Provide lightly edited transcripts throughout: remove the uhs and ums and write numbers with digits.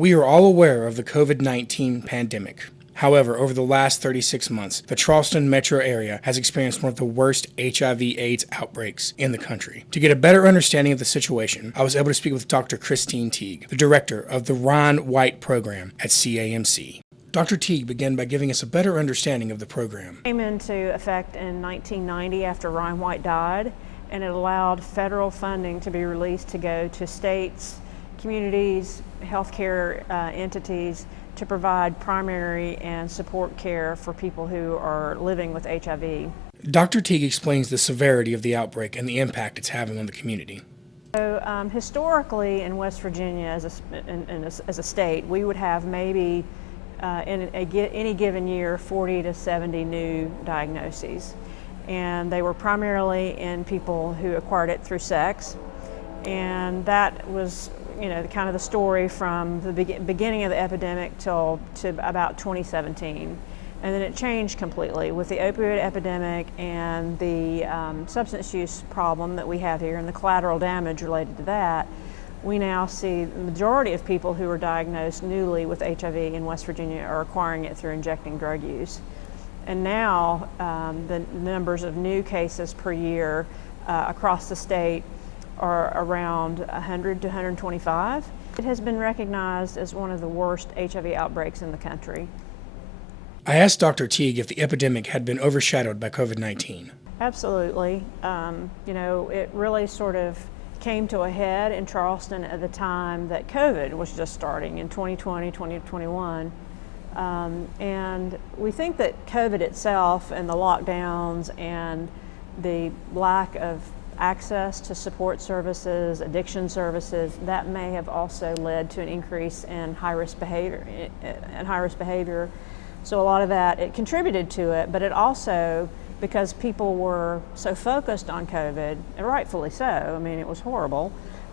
We are all aware of the COVID-19 pandemic. However, over the last 36 months, the Charleston metro area has experienced one of the worst HIV/AIDS outbreaks in the country. To get a better understanding of the situation, I was able to speak with Dr. Christine Teague, the director of the Ryan White program at CAMC. Dr. Teague began by giving us a better understanding of the program. It came into effect in 1990 after Ryan White died, and it allowed federal funding to be released to go to states, communities, healthcare entities to provide primary and support care for people who are living with HIV. Dr. Teague explains the severity of the outbreak and the impact it's having on the community. So historically in West Virginia as a state, we would have maybe in any given year 40 to 70 new diagnoses. And they were primarily in people who acquired it through sex. And that was kind of the story from the beginning of the epidemic to about 2017. And then it changed completely with the opioid epidemic and the substance use problem that we have here and the collateral damage related to that. We now see the majority of people who are diagnosed newly with HIV in West Virginia are acquiring it through injecting drug use. And now the numbers of new cases per year across the state are around 100 to 125. It has been recognized as one of the worst HIV outbreaks in the country. I asked Dr. Teague if the epidemic had been overshadowed by COVID-19. Absolutely. It really sort of came to a head in Charleston at the time that COVID was just starting in 2020, 2021. And we think that COVID itself and the lockdowns and the lack of access to support services, addiction services, that may have also led to an increase in high-risk behavior. So a lot of that, it contributed to it, but it also, because people were so focused on COVID, and rightfully so, I mean, it was horrible,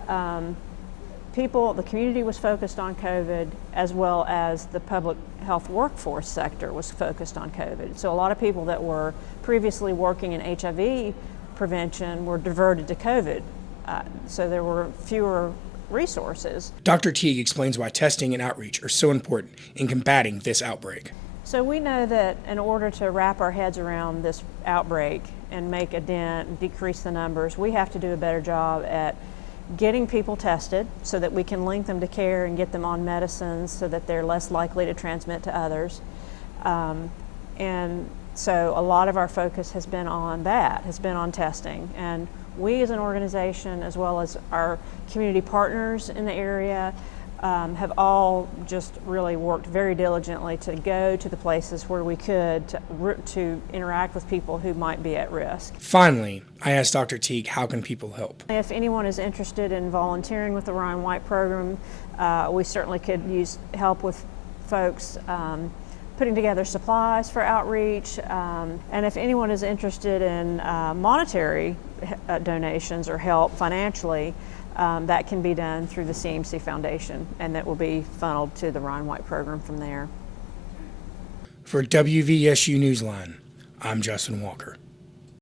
the community was focused on COVID as well as the public health workforce sector was focused on COVID. So a lot of people that were previously working in HIV prevention were diverted to COVID. So there were fewer resources. Dr. Teague explains why testing and outreach are so important in combating this outbreak. So we know that in order to wrap our heads around this outbreak and make a dent and decrease the numbers, we have to do a better job at getting people tested so that we can link them to care and get them on medicines so that they're less likely to transmit to others. And so a lot of our focus has been on that, has been on testing. And we as an organization, as well as our community partners in the area, have all just really worked very diligently to go to the places where we could to interact with people who might be at risk. Finally, I asked Dr. Teague, how can people help? If anyone is interested in volunteering with the Ryan White program, we certainly could use help with folks putting together supplies for outreach. And if anyone is interested in monetary donations or help financially, that can be done through the CAMC Foundation, and that will be funneled to the Ryan White program from there. For WVSU Newsline, I'm Justin Walker.